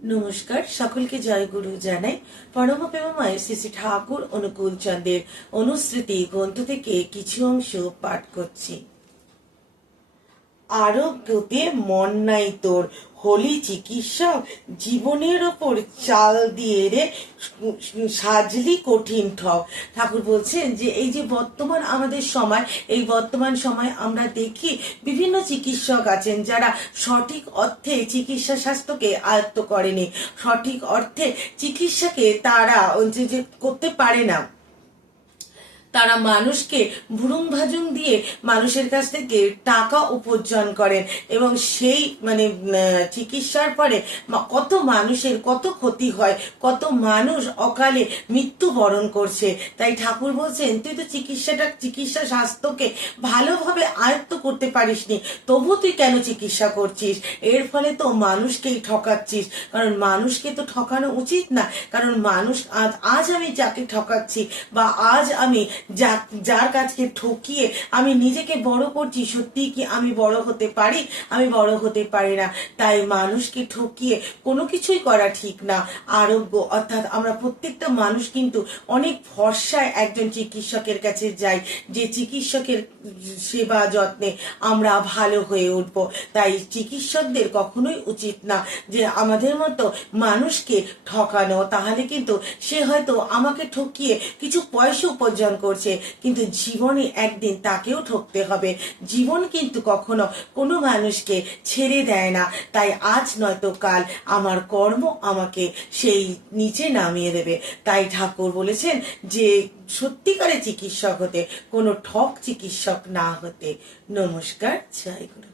নমস্কার, সকলকে জয় গুরু জানাই। পরম প্রেমময় শ্রী শ্রী ঠাকুর অনুকূল চন্দ্রের অনুস্মৃতি গ্রন্থ থেকে কিছু অংশ পাঠ করছি। আরোগ্যতে মন নাই তোর, হলি চিকিৎসক জীবনের ওপর চাল দিয়ে রে সাজলি কঠিন ঠক। ঠাকুর বলছেন যে এই যে বর্তমান আমাদের সময়, এই বর্তমান সময় আমরা দেখি বিভিন্ন চিকিৎসক আছেন যারা সঠিক অর্থে চিকিৎসা শাস্ত্রকে আয়ত্ত করেনি, সঠিক অর্থে চিকিৎসাকে তারা যে করতে পারে না। তারা মানুষকে ভুরুং ভাজুং দিয়ে মানুষের কাছ থেকে টাকা উপার্জন করেন এবং সেই চিকিৎসার পরে কত মানুষের কত ক্ষতি হয়, কত মানুষ অকালে মৃত্যুবরণ করছে। তাই ঠাকুর বলছেন তুই তো চিকিৎসা শাস্ত্রকে ভালোভাবে আয়ত্ত করতে পারিসনি, তবু তুই কেন চিকিৎসা করছিস? এর ফলে তো মানুষকেই ঠকাচ্ছিস, কারণ মানুষকে তো ঠকানো উচিত না। কারণ মানুষ আজ আমি যাকে ঠকাচ্ছি বা আজ আমি যার কাছে ঠকিয়ে আমি নিজেকে বড় করছি, সত্যি কি আমি বড় হতে পারি? আমি বড় হতে পারি না। তাই মানুষকে ঠকিয়ে কোনো কিছুই করা ঠিক না। আরোগ্য অর্থাৎ আমরা প্রত্যেকটা মানুষ কিন্তু অনেক ভরসায় একজন চিকিৎসকের কাছে যাই, যে চিকিৎসকের সেবা যত্নে আমরা ভালো হয়ে উঠব। তাই চিকিৎসকদের কখনোই উচিত না যে আমাদের মতো মানুষকে ঠকানো। তাহলে কিন্তু সে হয়তো আমাকে ঠকিয়ে কিছু পয়সা উপার্জন করছে, কিন্তু জীবনে একদিন তাকেও ঠকতে হবে। জীবন কিন্তু কখনো কোনো মানুষকে ছেড়ে দেয় না। তাই আজ নয়তো কাল আমার কর্ম আমাকে সেই নিচে নামিয়ে দেবে। তাই ঠাকুর বলেছেন যে সত্যিকারে চিকিৎসক হতে, কোনো ঠক চিকিৎসক না হতে। নমস্কার, জয় গুরু।